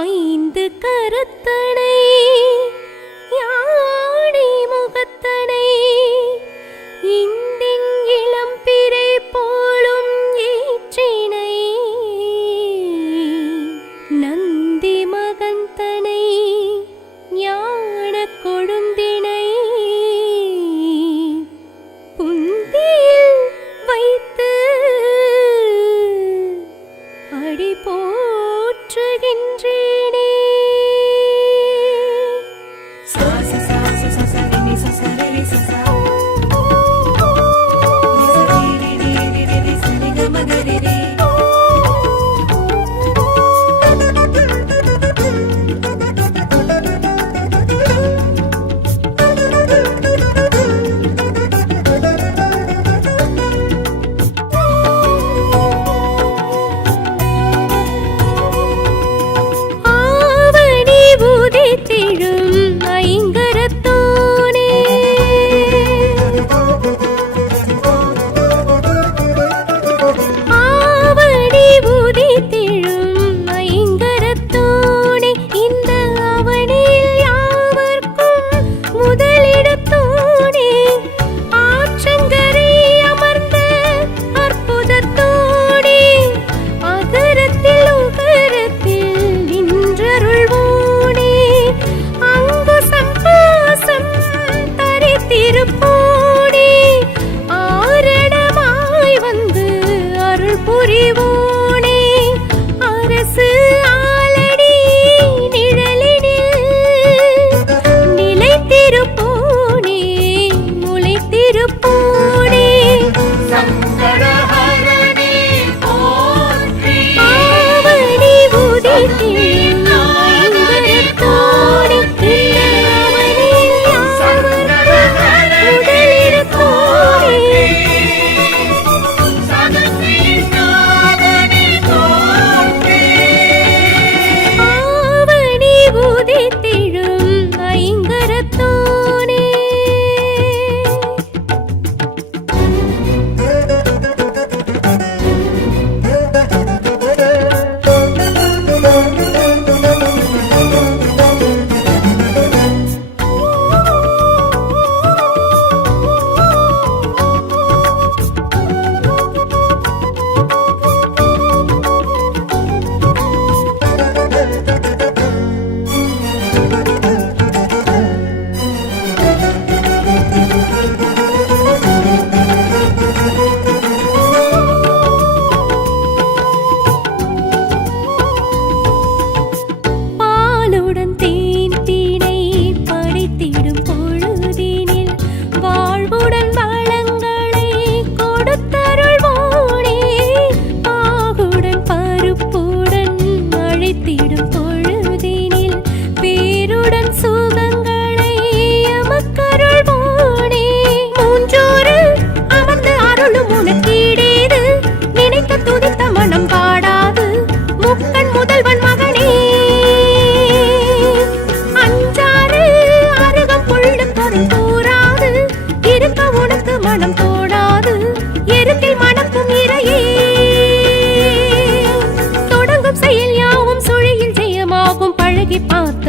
ஐந்து கருத்தனை யானை முகத்தனை இந்தின் இளம் பிறை போலும் ஏற்றினை நந்தி மகந்தனை ஞான கொழுந்தினை புந்தியில் வைத்து அடி போற்றுகின்றேனே.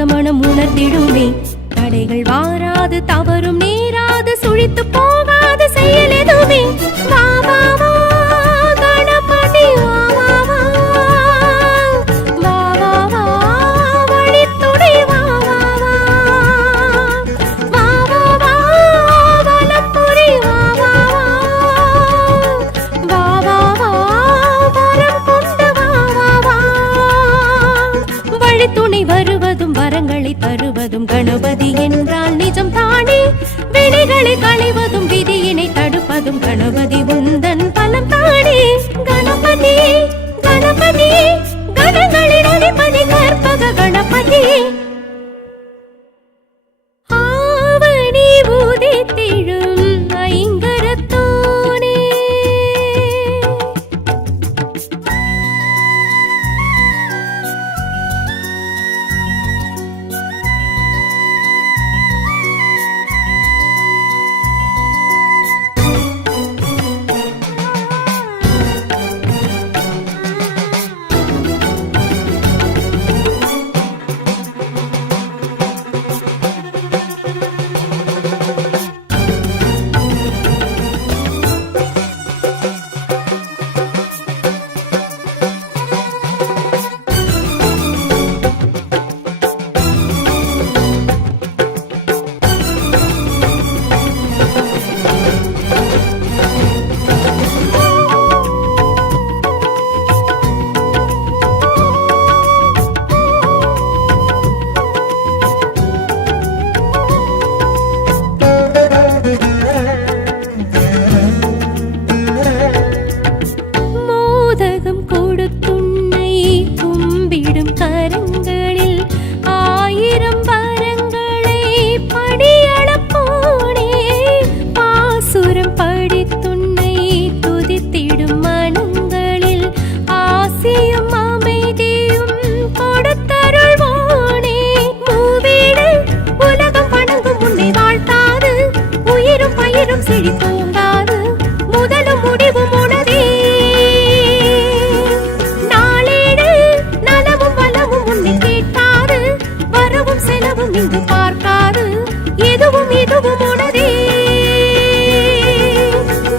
மனம் உணர்ந்திடுமே தடைகள் வாராது தவறும் நேராது சுழித்து போகாது செயல் எதுவுமே. வா வா வா கணபதி வா வா வா வா வா வா வழித்துணை வா வா வா வா வா வா வலப்புரி வா வா வா வா வா வரம் கொண்டு வா வா வா வழித்துணை வருவதும் வரங்களை தருவதும் கணபதி என்றால் நிஜம் தானே. வினைகளை களைவதும் விதியினை தடுப்பதும் கணபதி உந்தன் பலம் தானே. கணபதி கணபதி கணங்களின் அதிபதி கற்பக கணபதி ஆவணி உதித்திடும் ஐங்கரத்தோனே. இங்கு பார்க்காது எதுவும் இதுவும் உனதே.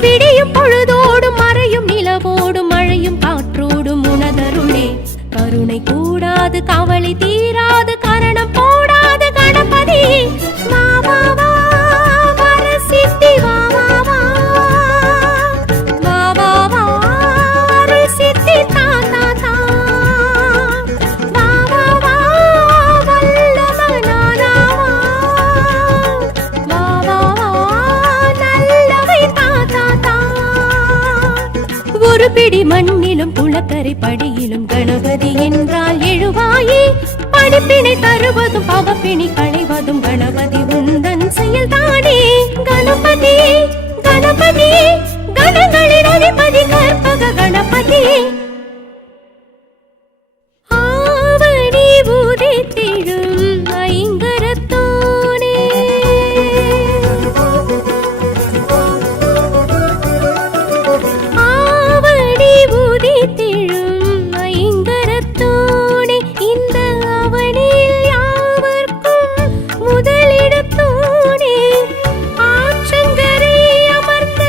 விடியும் பொழுதோடும் மறையும் நிலவோடும் மழையும் காற்றோடும் உனதருளே. கருணை கூடாது கவலை தீராது கரணம் போடாது கணபதி. வா வா வா வரசித்தி வா வா வா. வா வா வா வரசித்தி தா தா தா. வா வா வா வல்லமனானா வா. வா வா வா நல்லவை தா தா தா. ஒரு பிடி மண்ணிலும் குளக்கரை படியிலும் கணபதி என்றால் எழுவாயே. படிப்பினை தருவதும் பவப்பிணி களைவதும் கணபதி உந்தன் செயல்தானே. கணபதி கணபதி கணங்களின் அதிபதி கற்பக கணபதி. ஆவணி உதித்திடும் ஐங்கரத்தோனே. ஆவணி உதித்திடும் ஐங்கரத்தோனே. இந்த அவனில் யாவர்க்கும் முதலிடத்தோனே. ஆற்றங்கரை அமர்ந்த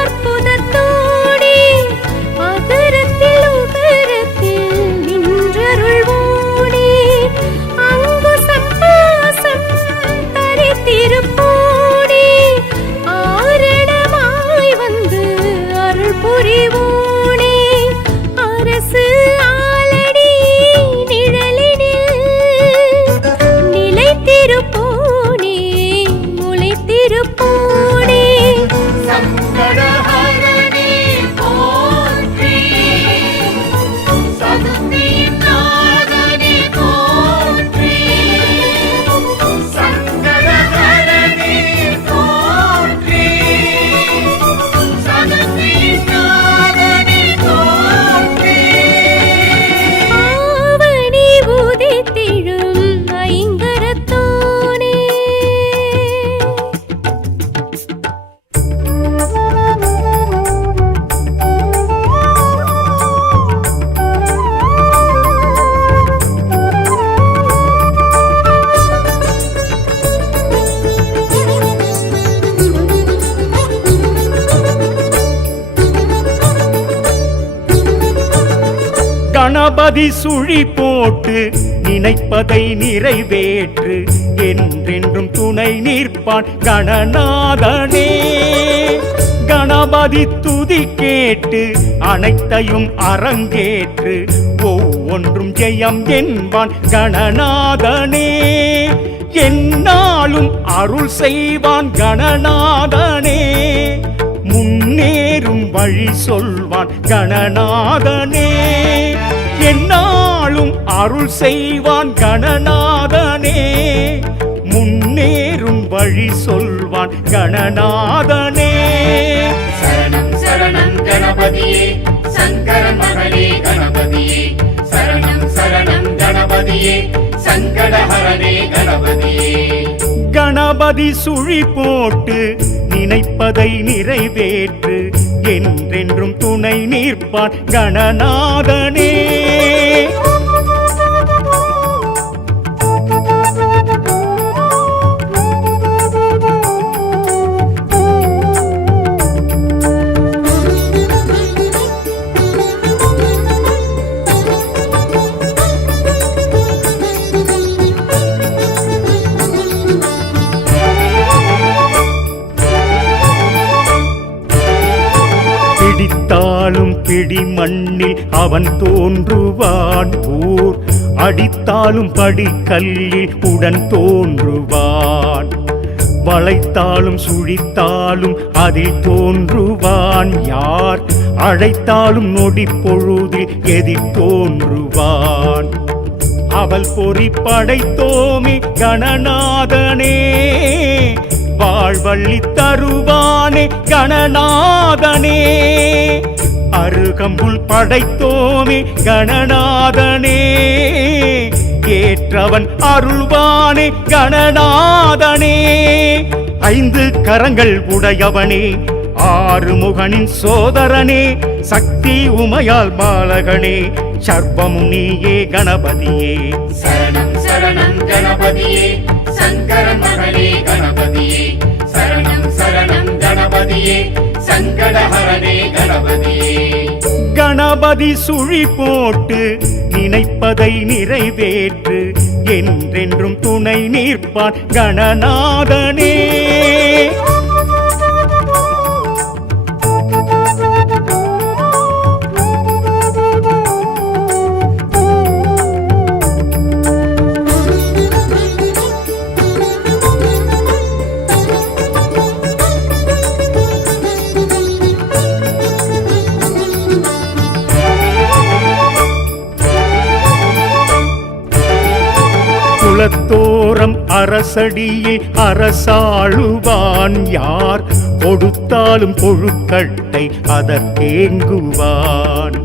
அற்புதத்தோனே. அகரத்தில் உகரத்தில் நின்றருள்வோனே. அங்குசம் பாசம் தரித்திருப்போனே. ஆரணமாய் வந்து அருள் புரிவோனே. அரசு ஆலடி நிழலினில் நிலைத்திருப்போனே. முளைத்திருப்போனே. சங்கடஹரணி போற்றி சதுர்த்திநாதனி போற்றி. சங்கடஹரணி போற்றி சதுர்த்திநாதனி போற்றி. ஆவணி உதித்திடும் ஐங்கரத்தோனே. கணபதி சுழி போட்டு நினைப்பதை நிறைவேற்று. என்றென்றும் துணை நிற்பான் கணநாதனே. கணபதி துதி கேட்டு அனைத்தையும் அரங்கேற்று. ஒவ்வொன்றும் ஜெயம் என்பான் கணநாதனே. என்னாலும் அருள் செய்வான் கணநாதனே. முன்னேறும் வழி சொல்வான் கணநாதனே. என்னாலும் அருள் செய்வான் கணநாதனே. முன்னேறும் வழி சொல்வான் கணநாதனே. சரணம் சரணம் கணபதியே சங்கரன் மகனே கணபதியே. சரணம் சரணம் கணபதியே சங்கடஹரணே கணபதியே. கணபதி சுழி போட்டு நினைப்பதை நிறைவேற்று. என்றென்றும் துணை நிற்பான் கணநாதனே. பிடித்தாலும் பிடி மண்ணில் அவன் தோன்றுவான். ஊர் அடித்தாலும் படிக்கல்லில் உடன் தோன்றுவான். வளைத்தாலும் சுழித்தாலும் அதில் தோன்றுவான். யார் அழைத்தாலும் நொடி பொழுதில் எதிர் தோன்றுவான். அவள் பொறி படைத்தோமே கணநாதனே. வாழ்வள்ளி தருவானே கணநாதனே. அருகம்புல் படைத்தோமே கணநாதனே. ஏற்றவன் அருள்வானே கணநாதனே. 5 கரங்கள் உடையவனே. 6 முகனின் சோதரனே. சக்தி உமையால் பாலகனே. சர்வமும் நீயே கணபதியே. சரணம் சரணம் கணபதியே சங்கரன் மகனே கணபதியே சரணம் சரணம் கணபதியே சங்கடஹரனே கணபதியே கணபதி சுழி போட்டு நினைப்பதை நிறைவேற்று என்றென்றும் துணை நிற்பான் கணநாதனே. குலத்தோரம் அரசடியில் அரசாளுவான் யார் கொடுத்தாலும் கொழுக்கட்டை அதற்கேங்குவான்.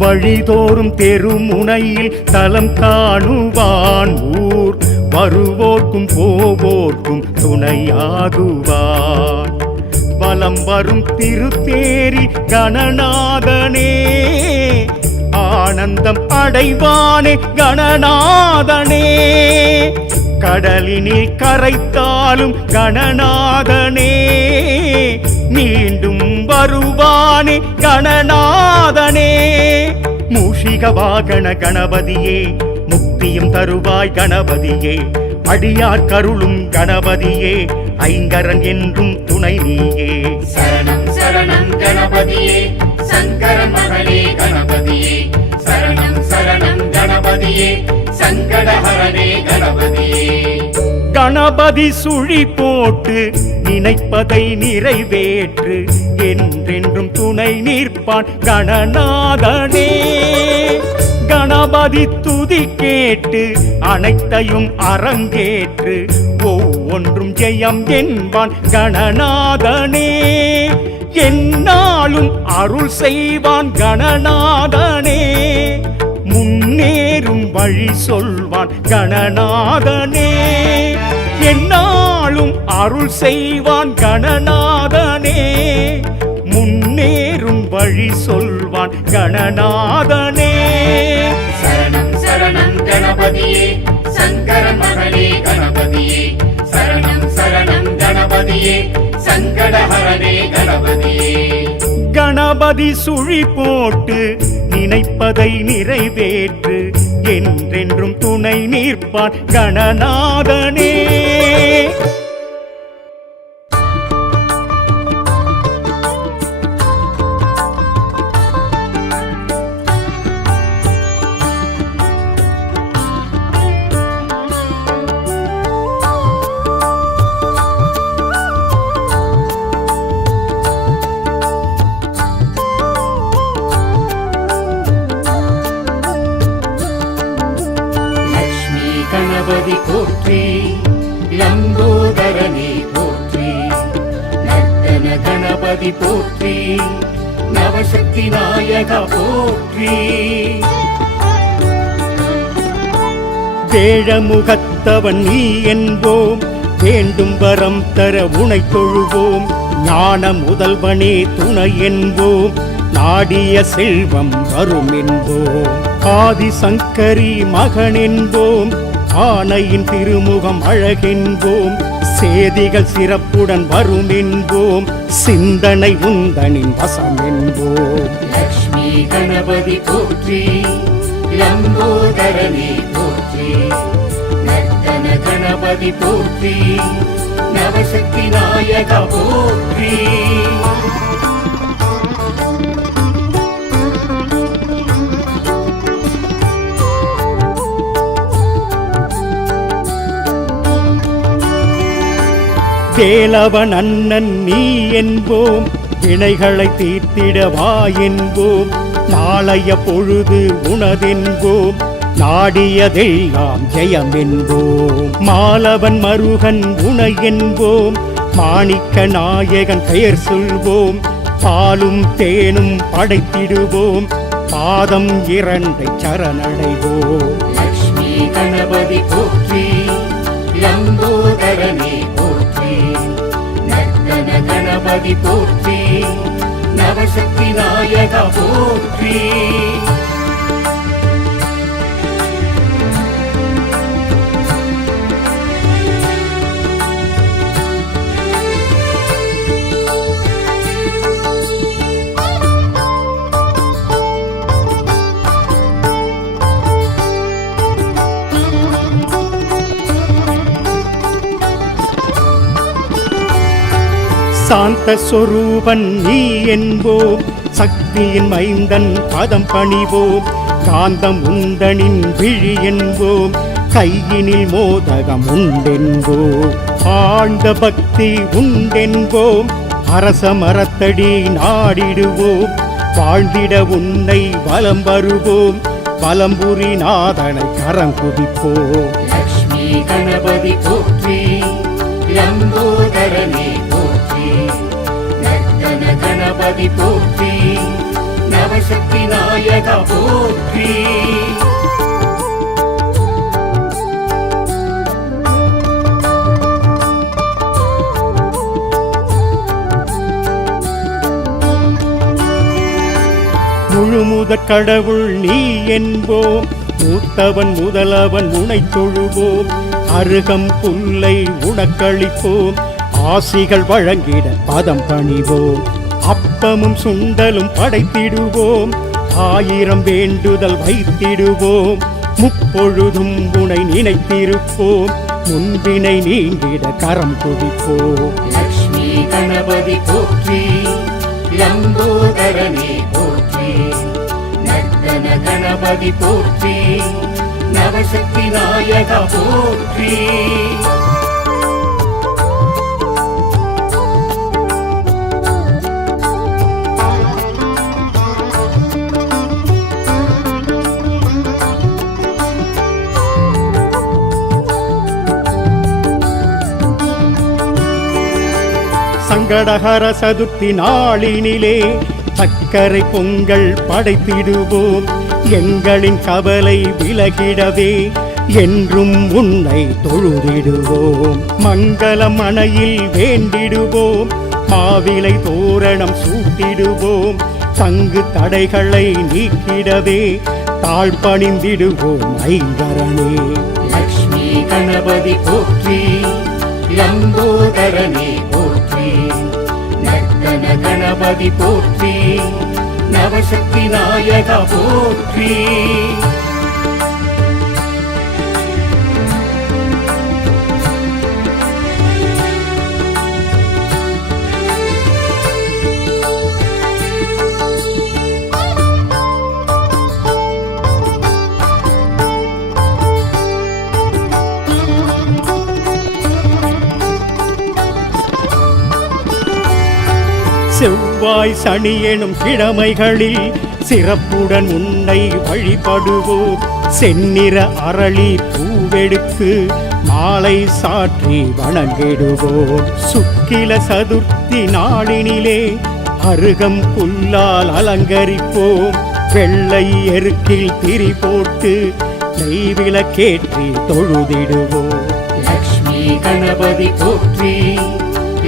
வழிதோறும் தெருமுனையில் தலம் காணுவான் ஊர் வருவோர்க்கும் போவோர்க்கும் துணையாகுவான். வலம் வரும் திருத்தேரி கணநாதனே ஆனந்தம் அடைவானே கணநாதனே. கடலினில் கரைத்தாலும் கணநாதனே மீண்டும் வருவானே கணநாதனே. மூஷிக வாகன கணபதியே முக்தியும் தருவாய் கணபதியே. அடியார் கருளும் கணபதியே ஐங்கரன் என்றும் துணை நீயே. சரணம் சரணம் கணபதியே சங்கரன் மகனே கணபதியே சரணம் சரணம் கணபதியே சங்கடஹரனே கணபதியே. கணபதி சுழி போட்டு நினைப்பதை நிறைவேற்று என்றென்றும் துணை நிற்பான் கணநாதனே. கணபதி துதி கேட்டு அனைத்தையும் அரங்கேற்று ஒவ்வொன்றும் ஜெயம் என்பான் கணநாதனே. என்னாலும் அருள் செய்வான் கணநாதனே. முன்னேறும் வழி சொல்வான் கணநாதனே. என்னாலும் அருள் செய்வான் கணநாதனே. முன்னேறும் வழி சொல்வான் கணநாதனே. சரணம் சரணம் கணபதியே சங்கரன் மகனே கணபதியே சரணம் சரணம் கணபதியே சங்கடஹரனே கணபதியே. கணபதி சுழி போட்டு நினைப்பதை நிறைவேற்று என்றென்றும் துணை நிற்பான் கணநாதனே. கணபதி போற்றி லம்போதரனே போற்றி நர்த்தன கணபதி போற்றி நவசக்தி நாயக போற்றி. வேழமுகத்தவன் நீ என்போம் வேண்டும் வரம் தர உனை தொழுவோம். ஞான முதல்வனே துணை என்போம் நாடிய செல்வம் வரும் என்போம். ஆதிசங்கரி மகன் என்போம் ஆனையின் திருமுகம் அழகென்போம். சேதிகள் சிறப்புடன் வரும் என்போம் சிந்தனை உந்தனின் வசம் என்போம். லக்ஷ்மி கணபதி போற்றி லம்போதரனே போற்றி நர்த்தன கணபதி போற்றி நவசக்தி நாயக போற்றி. வேலவன் அண்ணன் நீ என்போம் வினைகளை தீர்த்திடவா என்போம். நாளைய பொழுது உனதென்போம் நாடியதெல்லாம் ஜெயம் என்போம். மாலவன் மருகன் உனை என்போம் மாணிக்க நாயகன் பெயர் சொல்வோம். பாலும் தேனும் படைத்திடுவோம் பாதம் இரண்டை சரணடைவோம். லக்ஷ்மி கணபதி போற்றி லம்போதரனே போற்றி நர்த்தன கணபதி போற்றி நவசக்தி நாயக போற்றி. சாந்த சொரூபன் நீ என்போம், சக்தியின் மைந்தன் பதம் பணிவோம், காந்தம் உந்தனின் விழி என்போம், கையினில் மோதகம் உண்டென்போம், ஆழ்ந்த பக்தி உண்டென்போம், அரச மரத்தடி நாடிடுவோம், வாழ்ந்திட உன்னை வலம் வருவோம், வலம்புரி நாதனை கரம் குதிப்போம். லக்ஷ்மி கணபதி போற்றி, லம்போதரனே போற்றி, நர்த்தன கணபதி போற்றி, நவசக்தி நாயகா போற்றி. முழுமுதற் கடவுள் நீ என்போம், மூத்தவன் முதலவன் உனை தொழுவோம், அருகம் புல்லை உனக்களிப்போம், ஆசிகள் வழங்கிட பதம் பணிவோம், அப்பமும் சுண்டலும் படைத்திடுவோம், 1000 வேண்டுதல் வைத்திடுவோம், முப்பொழுதும் உனை நினைத்திருப்போம், முன்பினை நீங்கிட கரம் குதிப்போம். லக்ஷ்மி கணபதி போற்றி, லம்போதரனே போற்றி, நர்த்தன கணபதி போற்றி, நவசக்தி நாயகா போற்றி. சங்கடஹர சதுர்த்தி நாளினிலே சக்கரை பொங்கல் படைத்திடுவோம், எங்களின் கவலை விலகிடவே என்றும் உன்னை தொழுதிடுவோம், மங்கள மனையில் வேண்டிடுவோம், மாவிலை தோரணம் சூட்டிடுவோம், தங்கு தடைகளை நீக்கிடவே தாழ்பணிந்திடுவோம் ஐங்கரனே. லக்ஷ்மி கணபதி போற்றி, லம்போதரனே போற்றி, நர்த்தன கணபதி போற்றி, நவசக்தி நாயகா போற்றி. செவ்வாய் சனி எனும் கிழமைகளில் சிறப்புடன் உன்னை வழிபடுவோம், செந்நிற அரளி பூவெடுத்து மாலை சாற்றி வணங்கிடுவோம், சுக்கில சதுர்த்தி நாளினிலே அருகம் புல்லால் அலங்கரிப்போம், வெள்ளை எருக்கில் திரி போட்டு நெய்விளக்கேற்றி தொழுதிடுவோம். லக்ஷ்மி கணபதி போற்றி,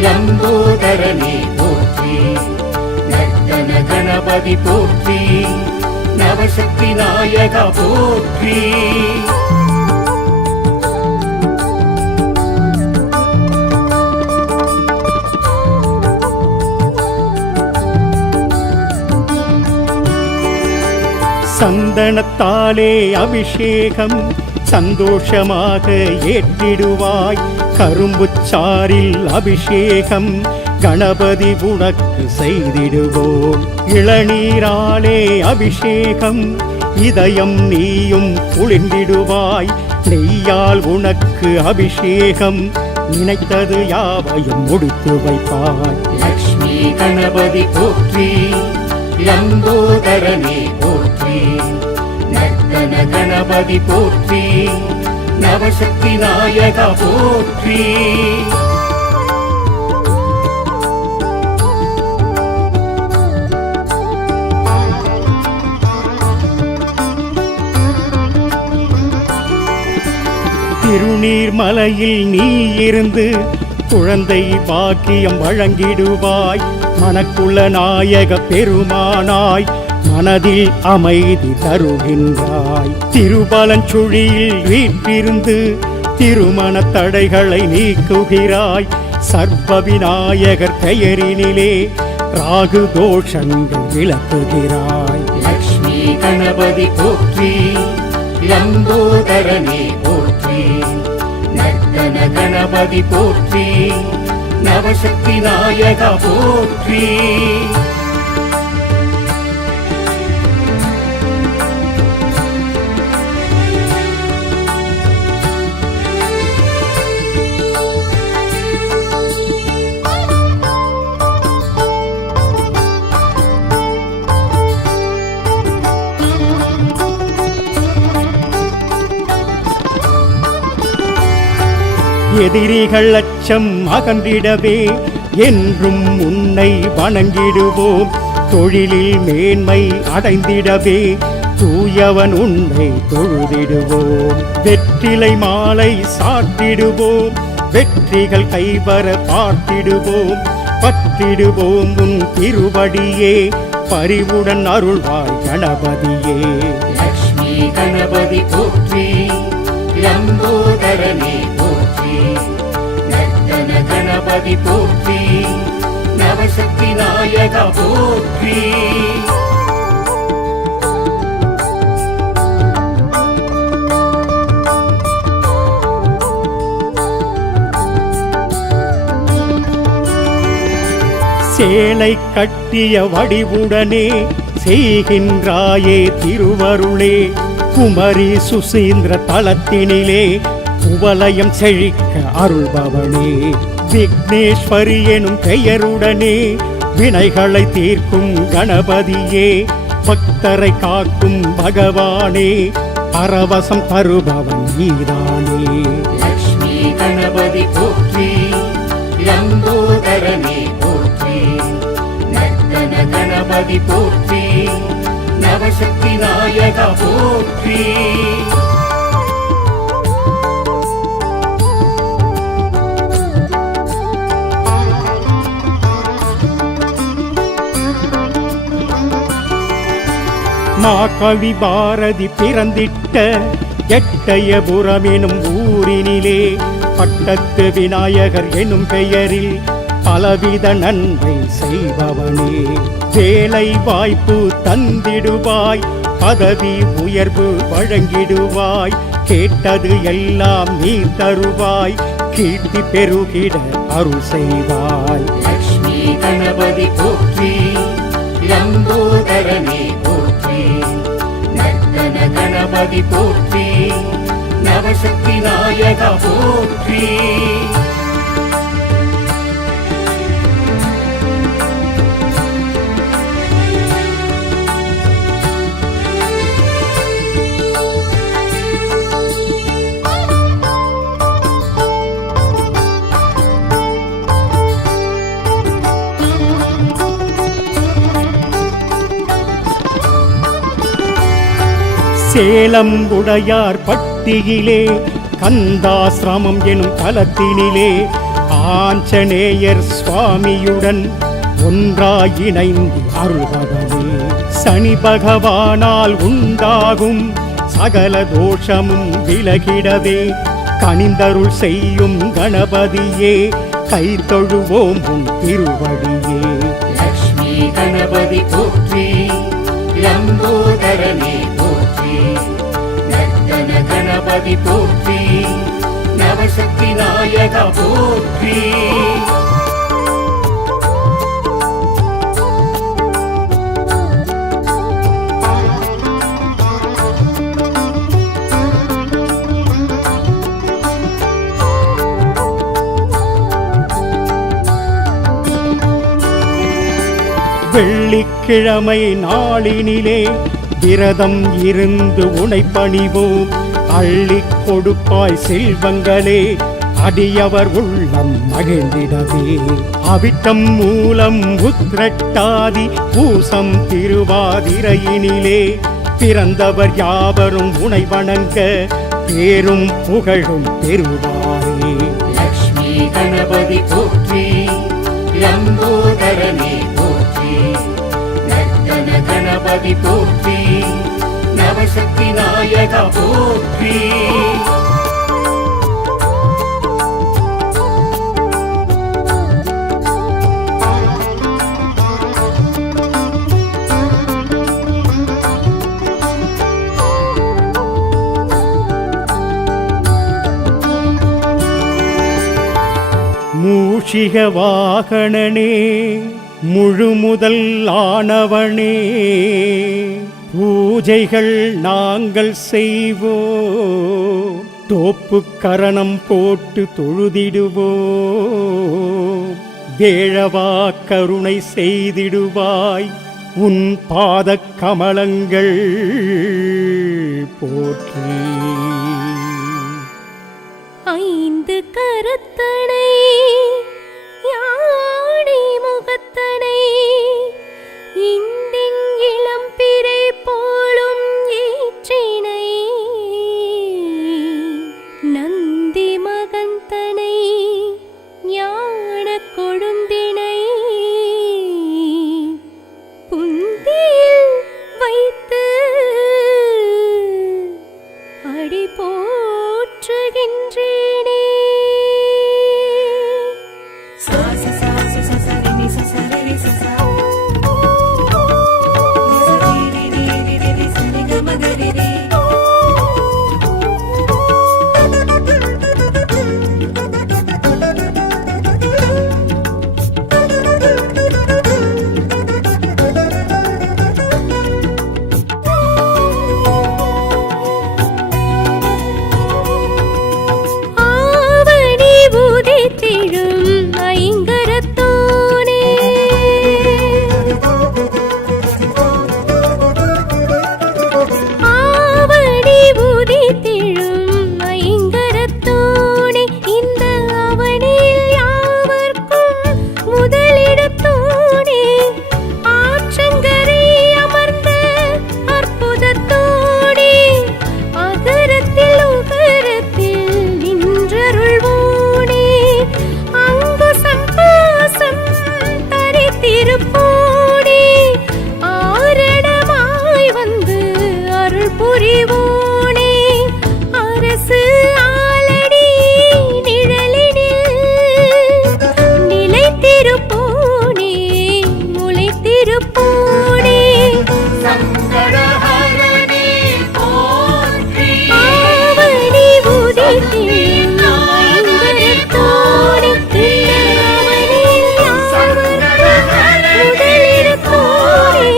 லம்போதரனே போற்றி, நர்த்தன கணபதி போற்றி, நவசக்தி நாயகா போற்றி. சந்தனத்தாலே அபிஷேகம் சந்தோஷமாக ஏற்றிடுவாய், கரும்புச்சாரில் அபிஷேகம் கணபதி உனக்கு செய்திடுவோம், இளநீராலே அபிஷேகம் இதயம் நீயும் குளிர்ந்திடுவாய், நெய்யால் உனக்கு அபிஷேகம் நினைத்தது யாவையும் முடித்து வைப்பாய். லக்ஷ்மி கணபதி போற்றி, லம்போதரனே போற்றி, நர்த்தன கணபதி போற்றி, நவசக்தி நாயகா போற்றி. திருநீர்மலையில் நீ இருந்து குழந்தை பாக்கியம் வழங்கிடுவாய், மனக்குள்ள நாயக பெருமானாய் மனதில் அமைதி தருகின்றாய், திருபலஞ்சுழியில் வீற்றிருந்து திருமண தடைகளை நீக்குகிறாய், சர்வ விநாயகர் பெயரினிலே ராகு தோஷங்கள் விளக்குகிறாய். லக்ஷ்மி கணபதி போற்றி, லம்போதரனே போற்றி, நர்த்தன கணபதி போற்றி, நவசக்தி நாயகா போற்றி. எதிரிகள் அச்சம் அகன்றிடவே என்றும் உன்னை வணங்கிடுவோம். தொழிலில் மேன்மை அடைந்திடவே தூயவன் உன்னை தொழுதிடுவோம். வெற்றிலை மாலை சாத்திடுவோம், வெற்றிகள் கைவர பார்த்திடுவோம். பற்றிடுவோம் உன் திருவடியே, பரிவுடன் அருள்வாய் கணபதியே. லக்ஷ்மி கணபதி போற்றி, லம்போதரனே போற்றி, நர்த்தன கணபதி போற்றி, நவசக்தி நாயகா போற்றி. சேலை கட்டிய வடிவுடனே செய்கின்றாயே திருவருளே. குமரி சுசீந்திர தலத்தினிலே குவலயம் செழிக்க அருள்பவனே. விக்னேஸ்வரி எனும் பெயருடனே வினைகளை தீர்க்கும் கணபதியே. பக்தரை காக்கும் பகவானே, பரவசம் தருபவன் நீதானே. லக்ஷ்மி கணபதி போற்றி, லம்போதரனே போற்றி, நர்த்தன கணபதி போற்றி, நவசக்தி நாயகா போற்றி. மாகவி பாரதி பிறந்திட்ட எட்டயபுரம் எனும் ஊரினிலே பட்டத்து விநாயகர் எனும் பெயரில் பலவித நன்மை செய்பவனே. வேலை வாய்ப்பு தந்திடுவாய், பதவி உயர்வு வழங்கிடுவாய். கேட்டது எல்லாம் நீ தருவாய், கீர்த்தி பெருகிட அருள் செய்வாய். லக்ஷ்மி கணபதி போற்றி, லம்போதரனே போற்றி, நர்த்தன கணபதி போற்றி, நவசக்தி நாயகா போற்றி. சேலம் உடையார் பட்டியிலே கந்தாசிரமம் எனும் தலத்தினிலே ஆஞ்சநேயர் சுவாமியுடன் ஒன்றாய் இணைந்து அருள்பவனே. சனி பகவானால் உண்டாகும் சகல தோஷமும் விலகிடவே கனிந்தருள் செய்யும் கணபதியே, கை தொழுவோம் உன் திருவடியே. லக்ஷ்மி கணபதி போற்றி, லம்போதரனே போற்றி, நர்த்தன கணபதி போற்றி, நவசக்தி நாயகா போற்றி. வெள்ளிக்கிழமை நாளினிலே விரதம் இருந்து உனை பணிவோம். அள்ளிக் கொடுப்பாய் செல்வங்களே, அடியவர் உள்ளம் மகிழ்ந்திடவே. அவிட்டம் மூலம் உத்திரட்டாதி பூசம் திருவாதிரையினிலே பிறந்தவர் யாவரும் உனை வணங்க பேரும் புகழும் பெறுவாரே. லக்ஷ்மி கணபதி போற்றி, லம்போதரனே போற்றி, நர்த்தன கணபதி போற்றி, நவசக்தி நாயகா போற்றி. மூஷிக வாகனனே முழுமுதல் ஆனவனே பூஜைகள் நாங்கள் செய்வோம் தோப்பு கரணம் போட்டு தொழுதிடுவோம் வேழவா கருணை செய்திடுவாய் உன் பாதக் கமலங்கள் போற்றி ஐந்து கரத்தனை யானை முகத்தனை இளம் பிறை போலும் ஈற்றினை நந்தி மகந்தனை ஞான கொழுந்தினை புந்தியில் வைத்து அடி போற்றுகின்றேனே. ஆவணி உதித்திடும் ஐங்கரத்தோனே ஆவணி உதித்திடும் ஐங்கரத்தோனே இந்த அவனில் யாவர்க்கும் முதலிடத்தோனே ஆற்றங்கரை அமர்ந்த அற்புதத்தோனே அகரத்தில் உகரத்தில் நின்றருள்வோனே அங்குசம் பாசம் தரித்திருப்போனே ஆரணமாய் வந்து அருள் புரிவோனே அரசு ஆலடி நிழலினில் நிலைத்திருப்போனே முளைத்திருப்போனே சங்கடஹரணே போற்றி ஆவணி உதித்திடும் ஐங்கரத்தோனே இந்த அவனில் முதலிடத்தோனே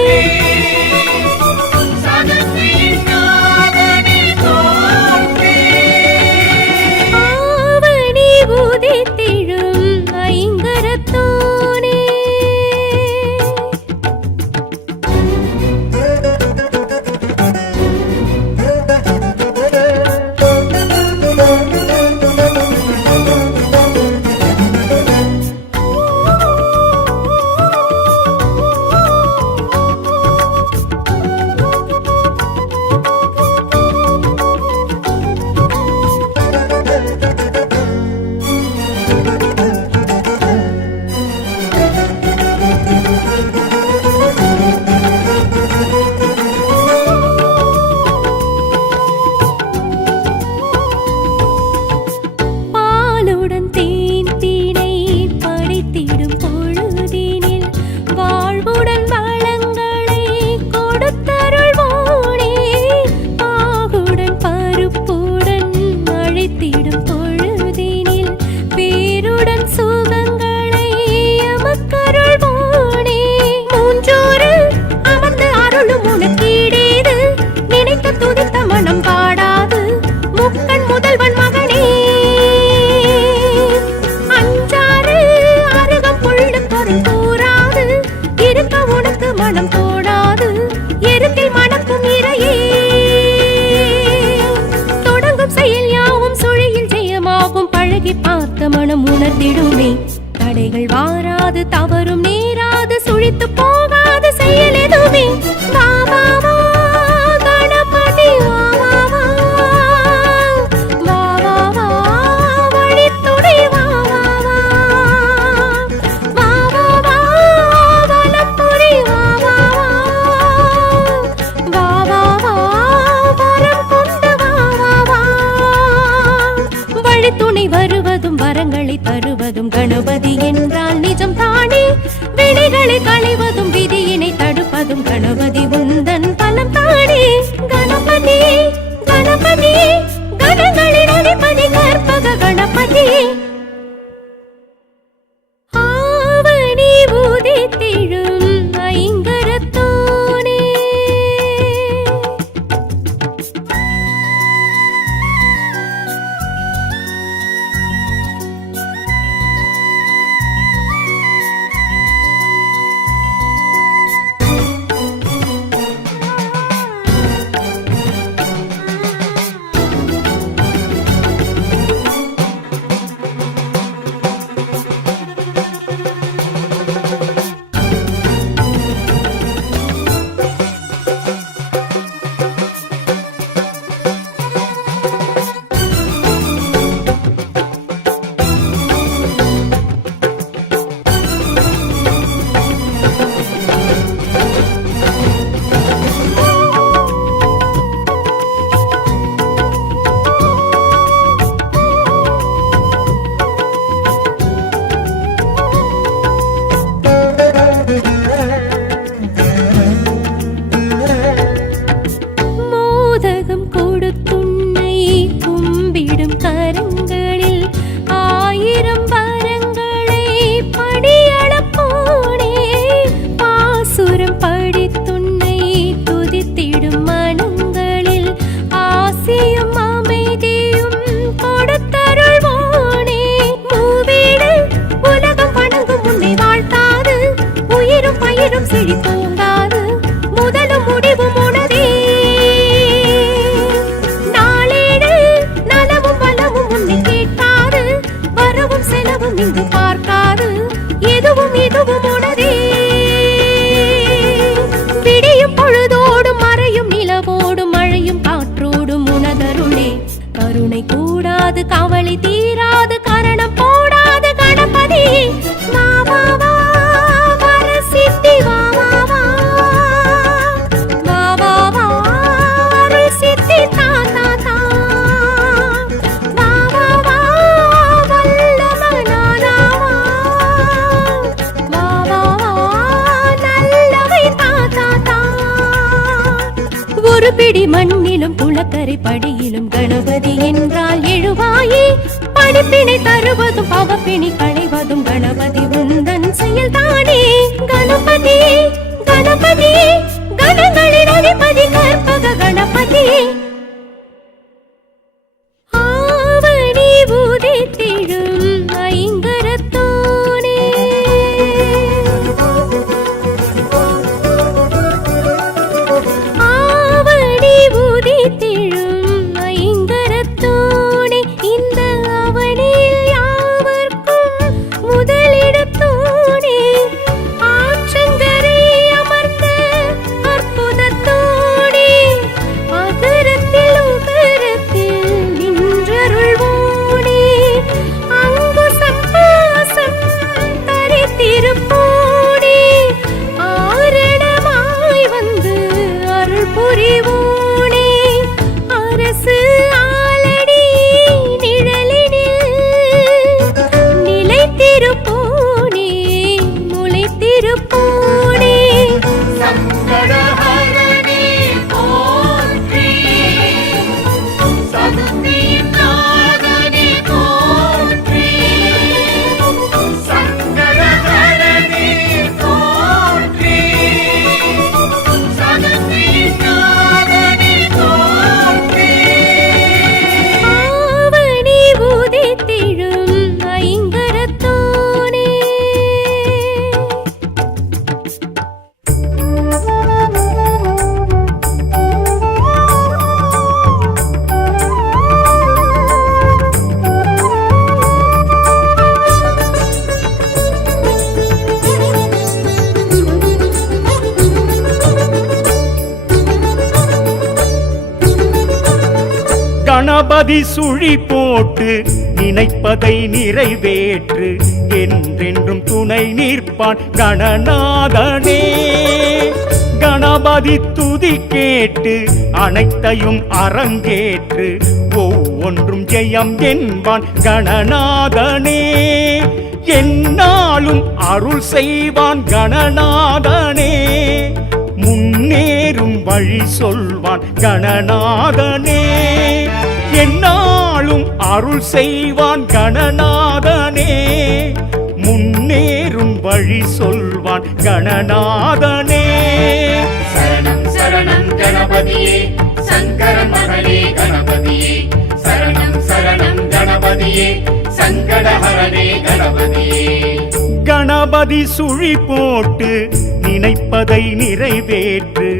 ஆவணி உதித்திடும் ஐங்கரத்தோனே பாலுடன் தேன் தீனை படைத்திடும் பொழுதினில் வாழ்வுடன் வளங்களை கொடுத்தருள்வோனே பாகுடன் பருப்புடன் அழைத்திடும் பொழுதினில் பேருடன் சுகங்களை எமக்கருள்வோனே மூன்றோரு அமர்ந்து அருளும் உனக்கீடேது நினைத்த துதித்த மனம் பாடாது முக்கண் முதல்வன் மகனே அஞ்சாறு அருகம் புள்ளு பொருள் கூறாது இருக்க உனக்கு மனம் தோடாது எருக்கில் மணக்கும் இறையே தொடங்கும் செயல் யாவும் சுழியில் ஜெயமாகும் பழகி பார்த்த மனம் உணர்ந்திடுமே தடைகள் வாராது தவறும் நேராது சுழித்து போகாது செயல் எதுவுமே வா வா வா கணபதி வா வா வா வா வா வா வழித்துணை வா வா வா வா வா வா வலம்புரி வா வா வா வா வா வரம் கொண்டு வா வா வா வழித்துணை வருவதும் வரங்களை தருவதும் கணபதி என்றால் நிஜம் தானே வினைகளை களைவதும் விதியினை தடுப்பதும் கணபதி உந்தன் பலம் தானே கணபதி கணபதி கணங்களின் அதிபதி கற்பக கணபதி கூடாது கவலை தீராது கரணம் போடாது கணபதி வா வா வா வர சித்தி வா வா வா வா வா வா அருள் சித்தி தா தா தா வா வா வா வல்லமனானா வா வா வா நல்லவை தா தா தா ஒரு பிடி மண்ணிலும் குளக்கரை படியிலும் கணபதி என்றால் எழுவாயே படிப்பினை தருவதும் பவப்பிணி களைவதும் கணபதி உந்தன் செயல்தானே கணபதி கணபதி கணங்களின் அதிபதி கற்பக கணபதி ஆவணி உதித்திடும் ஐங்கரத்தோனே ஆவணி உதித்திடும் ஐங்கரத்தோனே இந்த அவனில் யாவர்க்கும் முதலிடத்தோனே ஆற்றங்கரை அமர்ந்த அற்புதத்தோனே அகரத்தில் உகரத்தில் நின்றருள்வோனே அங்குசம் பாசம் தரித்திருப்போனே ஆரணமாய் வந்து அருள் புரிவோனே அரசு ஆலடி நிழலினில் நிலைத்திருப்போனே முளைத்திருப்போனே சங்கடஹரணே போற்றி சதுர்த்திநாதனே போற்றி சங்கடஹரணே போற்றி சதுர்த்திநாதனே போற்றி ஆவணி உதித்திடும் ஐங்கரத்தோனே கணபதி சுழி போட்டு நினைப்பதை நிறைவேற்று என்றென்றும் துணை நிற்பான் கணநாதனே கணபதி துதி கேட்டு அனைத்தையும் அரங்கேற்று ஒவ்வொன்றும் ஜெயம் என்பான் கணநாதனே என்னாலும் அருள் செய்வான் கணநாதனே முன்னேறும் வழி சொல்வான் கணநாதனே என்னாலும் அருள் செய்வான் கணநாதனே முன்னேறும் வழி சொல்வான் கணநாதனே சரணம் சரணம் கணபதியே சங்கர மகளே கணபதியே சரணம் சரணம் கணபதியே சங்கடஹரணே கணபதியே கணபதி சுழி போட்டு நினைப்பதை நிறைவேற்று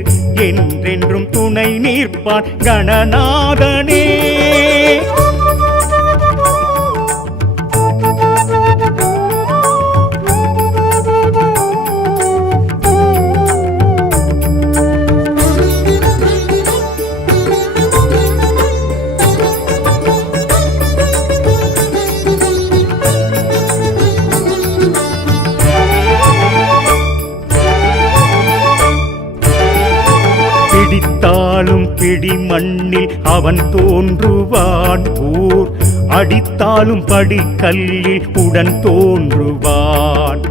என்றென்றும் துணை நிற்பான் கணநாதனே பிடித்தாலும் பிடி மண்ணில் அவன் தோன்றுவான் ஊர் அடித்தாலும் படிக்கல்லில் உடன் தோன்றுவான்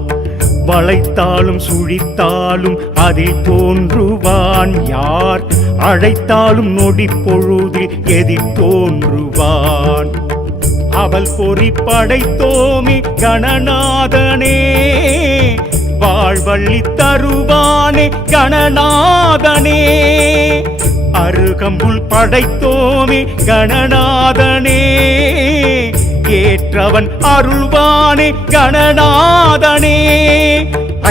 வளைத்தாலும் சுழித்தாலும் அதில் தோன்றுவான் யார் அழைத்தாலும் நொடி பொழுதில் எதிர் தோன்றுவான் அவள் பொறி படைத்தோமி கணநாதனே வாழ்வள்ளி தருவானே கணநாதனே அருகம்புல் படைத்தோமி கணநாதனே ஏற்றவன் அருள்வானே கணநாதனே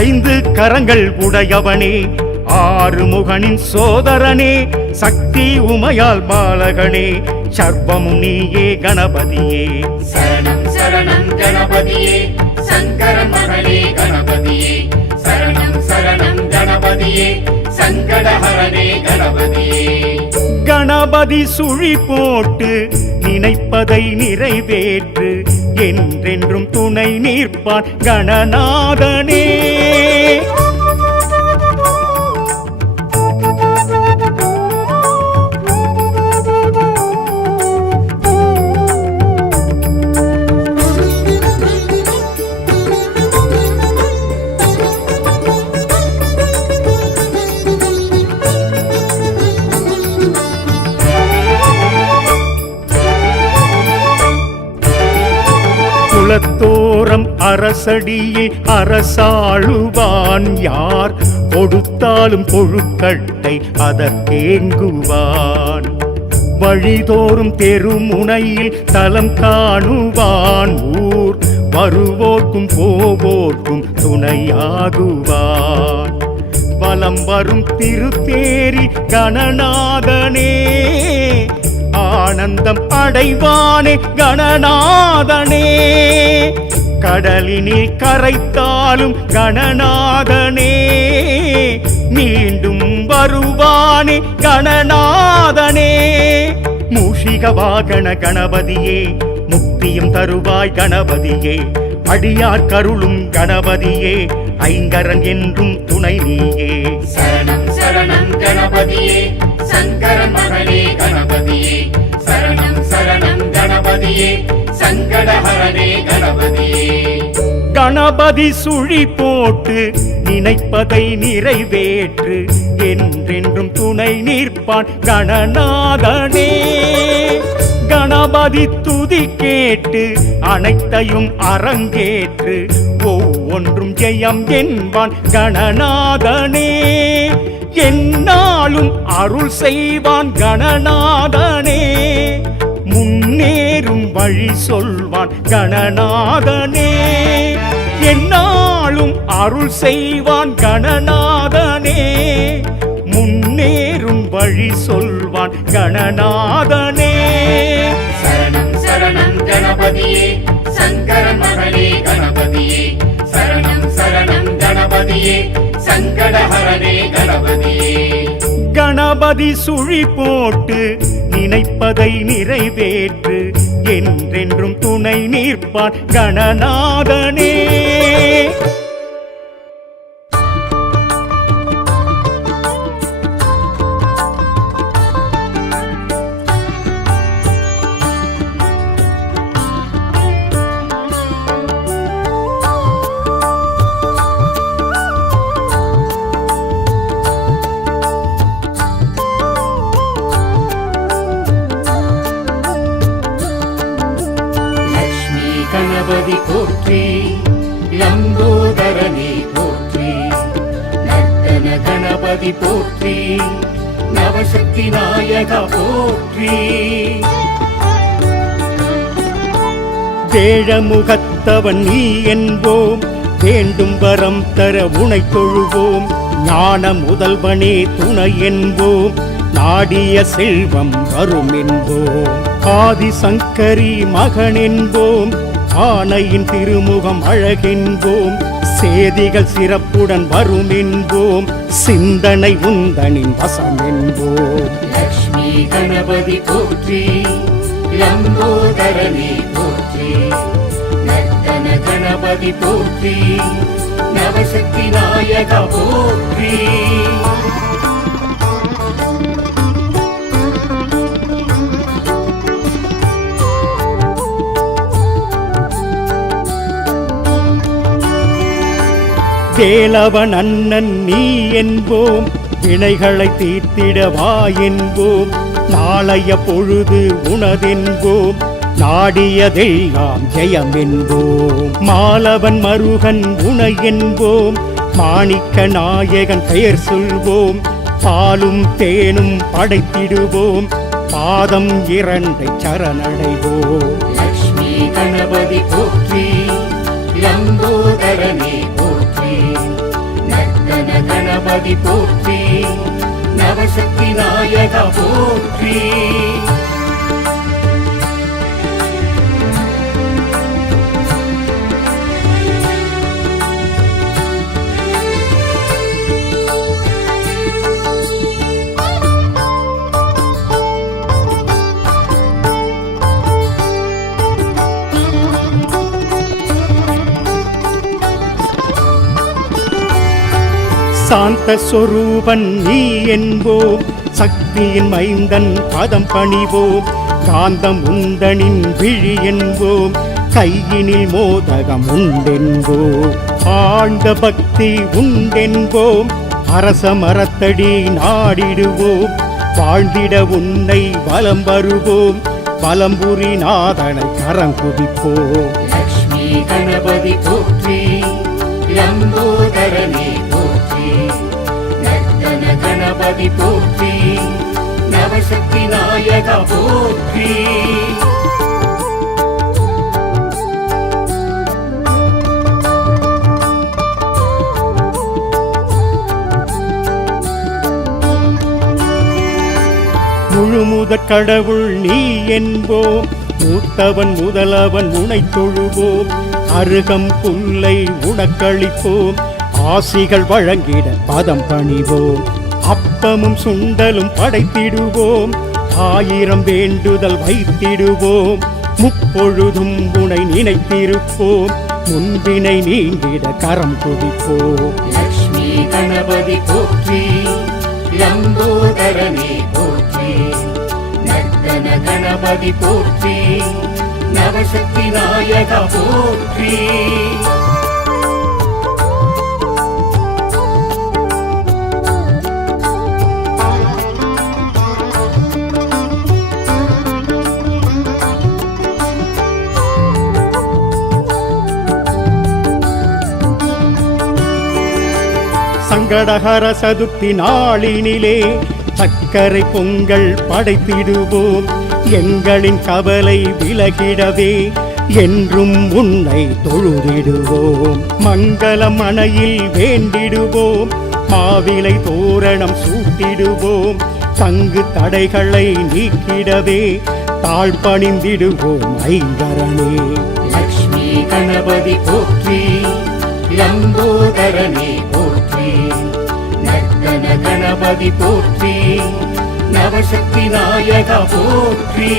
ஐந்து கரங்கள் உடையவனே ஆறுமுகனின் சோதரனே சக்தி உமையால் பாலகனே சர்வமும் நீயே கணபதியே சரணம் சரணம் கணபதியே சங்கர மகளே கணபதியே சரணம் சரணம் கணபதியே சங்கடஹரணே கணபதியே கணபதி சுழி போட்டு நினைப்பதை நிறைவேற்று என்றென்றும் துணை நிற்பான் கணநாதனே. குலத்தோரம் அரசடியில் அரசாளுவான் யார் கொடுத்தாலும் கொழுக்கட்டை அதற்கேங்குவான். வழிதோறும் தெருமுனையில் தலம் காணுவான் ஊர் வருவோர்க்கும் போவோர்க்கும் துணையாகுவான். வலம் வரும் திருத்தேரி கணநாதனே ஆனந்தம் அடைவானே கணநாதனே. கடலினில் கரைத்தாலும் கணநாதனே மீண்டும் வருவானே கணநாதனே. மூஷிக வாகன கணபதியே முக்தியும் தருவாய் கணபதியே. அடியார் கருளும் கணபதியே ஐங்கரன் என்றும் துணை நீயே. சரணம் சரணம் கணபதியே சங்கரன் மகனே கணபதியே. சரணம் சரணம் கணபதியே சங்கடஹரனே கணபதியே. கணபதி சுழி போட்டு நினைப்பதை நிறைவேற்று என்றென்றும் துணை நிற்பான் கணநாதனே. கணபதி துதி கேட்டு அனைத்தையும் அரங்கேற்று ஒவ்வொன்றும் ஜெயம் என்பான் கணநாதனே. என்னாலும் அருள் செய்வான் கணநாதனே. முன்னேறும் வழி சொல்வான் கணநாதனே. என்னாலும் அருள் செய்வான் கணநாதனே. முன்னேறும் வழி சொல்வான் கணநாதனே. சரணம் சரணம் கணபதியே சங்கரன் மகனே கணபதியே. சரணம் சரணம் கணபதியே சங்கடஹரனே கணபதியே. கணபதி சுழி போட்டு நினைப்பதை நிறைவேற்று என்றென்றும் துணை நிற்பான் கணநாதனே. கணபதி போற்றி லம்போதரனே போற்றி. நர்த்தன கணபதி போற்றி நவசக்தி நாயக போற்றி. வேழமுகத்தவன் நீ என்போம் வேண்டும் வரம் தர உனை தொழுவோம். ஞான முதல்வனே துணை என்போம் நாடிய செல்வம் வரும் என்போம். ஆதிசங்கரி மகன் என்போம் ஆனையின் திருமுகம் அழகென்போம். சேதிகள் சிறப்புடன் வரும் என்போம் சிந்தனை உந்தனின் வசம் என்போம். லக்ஷ்மி கணபதி போற்றி லம்போதரனே போற்றி. நர்த்தன கணபதி போற்றி நவசக்தி நாயக போற்றி. வேலவன் அண்ணன் நீ என்போம் வினைகளை தீர்த்திடவா என்போம். நாளைய பொழுது உனதென்போம் நாடியதெல்லாம் ஜெயம் என்போம். மாலவன் மருகன் உனை என்போம் மாணிக்க நாயகன் பெயர் சொல்வோம். பாலும் தேனும் படைத்திடுவோம் பாதம் இரண்டை சரணடைவோம். லக்ஷ்மி கணபதி போற்றி லம்போதரனே போற்றி. நர்த்தன கணபதி போற்றி நவசக்தி நாயக போற்றி. சாந்த சொரூபன் நீ என்போம், சக்தியின் மைந்தன் பதம் பணிவோம், காந்தம் உந்தனின் விழி என்போம், கையினில் மோதகம் உண்டென்போம், ஆழ்ந்த பக்தி உண்டென்போம், அரச மரத்தடி நாடிடுவோம், வாழ்ந்திட உன்னை வலம் வருவோம், வலம்புரி நாதனை கரம் குதிப்போம். லக்ஷ்மி கணபதி போற்றி, லம்போதரனே போற்றி, நர்த்தன கணபதி போற்றி, நவசக்தி நாயக போற்றி. முழுமுதற் கடவுள் நீ என்போம், மூத்தவன் முதலவன் உனை தொழுவோம், அருகம் புல்லை உனக்களிப்போம், ஆசிகள் வழங்கிட பதம் பணிவோம், அப்பமும் சுண்டலும் படைத்திடுவோம், 1000 வேண்டுதல் வைத்திடுவோம், முப்பொழுதும் உனை நினைத்திருப்போம், முன்பினை நீங்கிட கரம் குதிப்போம். லக்ஷ்மி கணபதி போற்றி, லம்போதரனே போற்றி, நர்த்தன கணபதி போற்றி, நவசக்தி நாயக போற்றி. சங்கடஹர சதுர்த்தி நாளினிலே சக்கரை பொங்கல் படைத்திடுவோம், எங்களின் கவலை விலகிடவே என்றும் உன்னை தொழுதிடுவோம், மங்களம் மனையில் வேண்டிடுவோம், மாவிலை தோரணம் சூட்டிடுவோம், தங்கு தடைகளை நீக்கிடவே தாழ் பணிந்திடுவோம் ஐங்கரனே. லக்ஷ்மி கணபதி போற்றி, லம்போதரனே போற்றி, நர்த்தன கணபதி போற்றி, நவசக்தி நாயக போற்றி.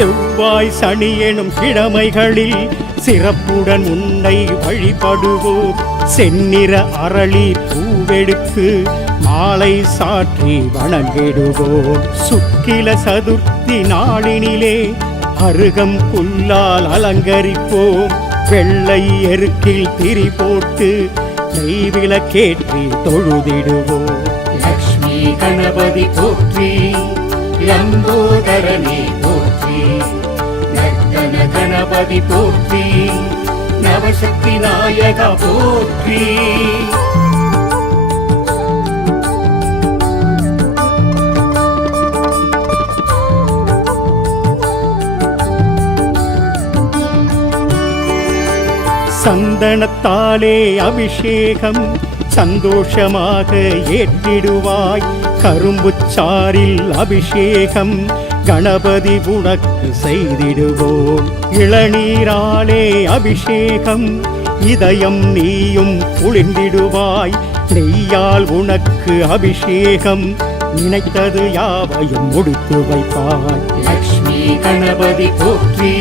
செவ்வாய் சனி எனும் கிழமைகளில் சிறப்புடன் உன்னை வழிபடுவோம், செந்நிற அரளி பூவெடுத்து மாலை சாற்றி வணங்கிடுவோம், சுக்கில சதுர்த்தி நாளினிலே அருகம் புல்லால் அலங்கரிப்போம், வெள்ளை எருக்கில் திரி போட்டு நெய்விளக்கேற்றி தொழுதிடுவோம். லக்ஷ்மி கணபதி போற்றி, லம்போதரனே போற்றி, நர்த்தன கணபதி போற்றி, நவசக்தி நாயக போற்றி. சந்தனத்தாலே அபிஷேகம் சந்தோஷமாக ஏற்றிடுவாய், கரும்புச்சாரில் அபிஷேகம் கணபதி உனக்கு செய்திடுவோம், இளநீராலே அபிஷேகம் இதயம் நீயும் குளிர்ந்திடுவாய், நெய்யால் உனக்கு அபிஷேகம் நினைத்தது யாவையும் முடித்து வைப்பாய். லக்ஷ்மி கணபதி போற்றி,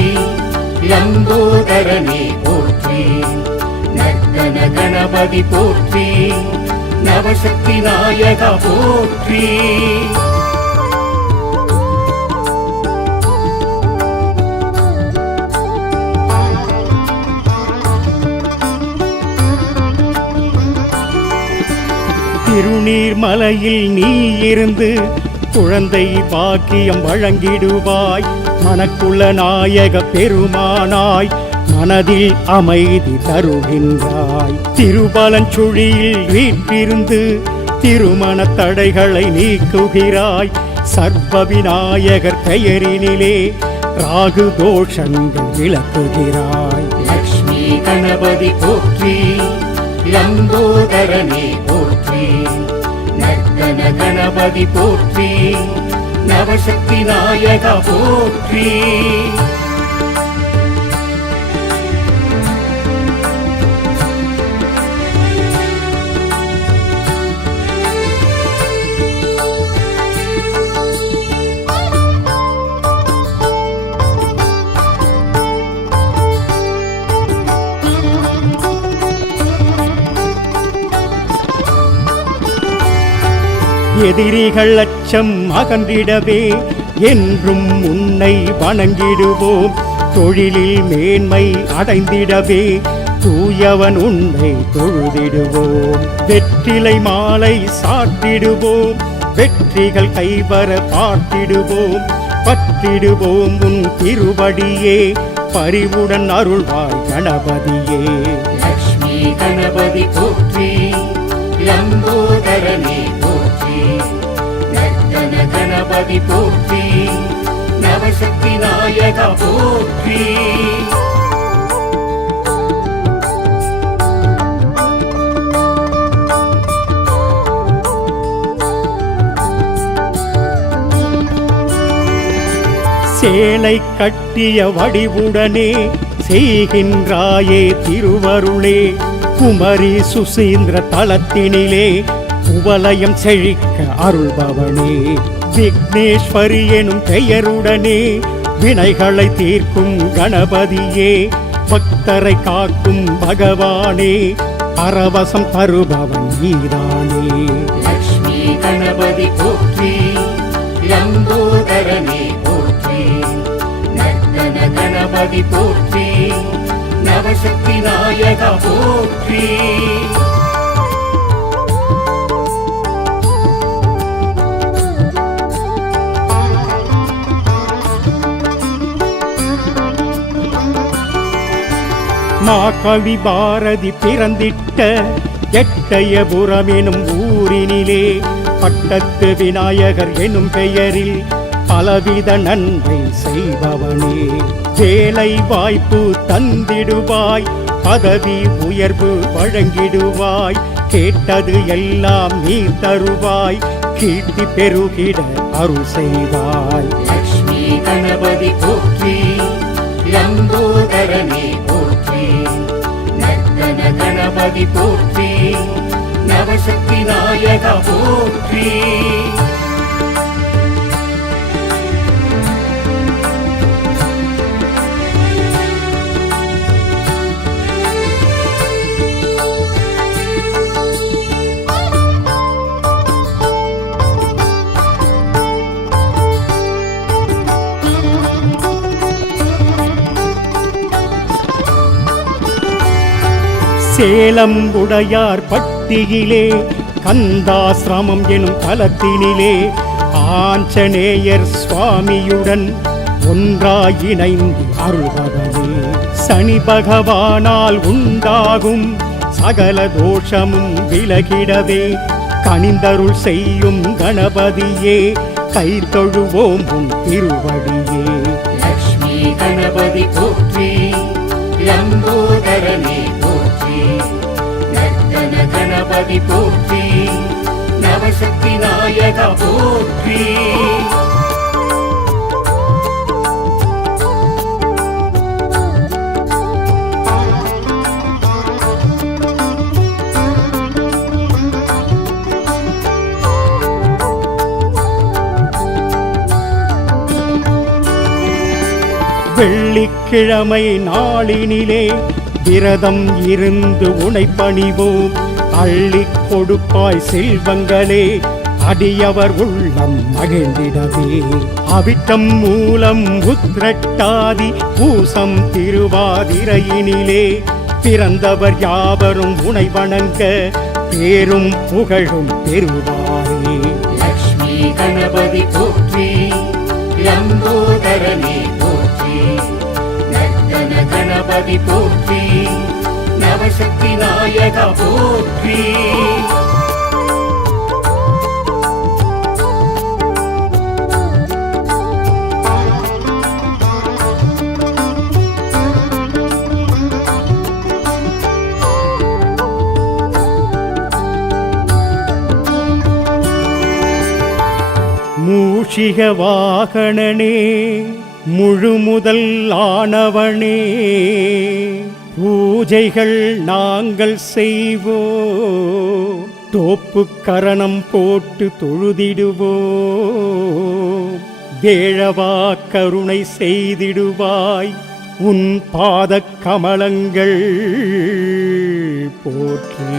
லம்போதரனே போற்றி, நர்த்தன கணபதி போற்றி, நவசக்தி நாயக போற்றி. திருநீர்மலையில் நீ இருந்து குழந்தை பாக்கியம் வழங்கிடுவாய், மனக்குள்ள நாயக பெருமானாய் மனதில் அமைதி தருகின்றாய், திருபலஞ்சுழியில் வீற்றிருந்து திருமண தடைகளை நீக்குகிறாய், சர்வ விநாயகர் பெயரினிலே ராகு தோஷங்கள் விளக்குகிறாய். லக்ஷ்மி கணபதி போற்றி, லம்போதரனே போற்றி, நர்த்தன கணபதி போற்றி, நவசக்தி நாயகா போற்றி. எதிரிகள் அச்சம் அகன்றிடவே என்றும் உன்னை வணங்கிடுவோம். தொழிலில் மேன்மை அடைந்திடவே தூயவன் உன்னை தொழுதிடுவோம். வெற்றிலை மாலை சாட்டிடுவோம், வெற்றிகள் கைவர பார்த்திடுவோம். பற்றிடுவோம் உன் திருவடியே, பரிவுடன் அருள்வாய் கணபதியே. லக்ஷ்மி கணபதி போற்றி, லம்போதரனே போற்றி, நர்த்தன கணபதி போற்றி, நவசக்தி நாயகா போற்றி. சேலை கட்டிய வடிவுடனே செய்கின்றாயே திருவருளே. குமரி சுசீந்திர தலத்தினிலே குவலயம் செழிக்க அருள்பவனே. விக்னேஸ்வரி எனும் பெயருடனே வினைகளை தீர்க்கும் கணபதியே. பக்தரை காக்கும் பகவானே, பரவசம் தருபவன் நீதானே. லக்ஷ்மி கணபதி போற்றி, லம்போதரனே போற்றி, நர்த்தன கணபதி போற்றி, நவசக்தி நாயகா போற்றி. மாகவி பாரதி பிறந்திட்ட எட்டயபுரம் எனும் ஊரினிலே பட்டத்து விநாயகர் எனும் பெயரில் பலவித நன்மை செய்பவனே. வேலை வாய்ப்பு தந்திடுவாய், பதவி உயர்வு வழங்கிடுவாய். கேட்டது எல்லாம் நீ தருவாய், கீர்த்தி பெருகிட அருள் செய்வாய். லக்ஷ்மி கணபதி போற்றி, லம்போதரனே போற்றி, நர்த்தன கணபதி போற்றி, நவசக்தி நாயகா போற்றி. சேலம் உடையார் பட்டியிலே கந்தாசிரமம் எனும் தலத்தினிலே ஆஞ்சநேயர் சுவாமியுடன் ஒன்றாய் இணைந்து அருள்பவனே. சனி பகவானால் உண்டாகும் சகல தோஷமும் விலகிடவே கனிந்தருள் செய்யும் கணபதியே, கை தொழுவோம் உன் திருவடியே. லக்ஷ்மி கணபதி போற்றி, லம்போதரனே போற்றி, நர்த்தன கணபதி போற்றி, நவசக்தி நாயகா போற்றி. வெள்ளிக்கிழமை நாளினிலே விரதம் இருந்து உனை பணிவோம். அள்ளிக் கொடுப்பாய் செல்வங்களே, அடியவர் உள்ளம் மகிழ்ந்திடவே. அவிட்டம் மூலம் உத்திரட்டாதி பூசம் திருவாதிரையினிலே பிறந்தவர் யாவரும் உனை வணங்க பேரும் புகழும் பெறுவாரே. லக்ஷ்மி கணபதி போற்றி, லம்போதரனே போற்றி, நர்த்தன கணபதி போற்றி, நவசக்தி நாயகா போற்றி. மூஷிக வாகனனே முழுமுதல் ஆனவனே பூஜைகள் நாங்கள் செய்வோம் தோப்பு கரணம் போட்டு தொழுதிடுவோம் வேழவா கருணை செய்திடுவாய் உன் பாதக் கமலங்கள் போற்றி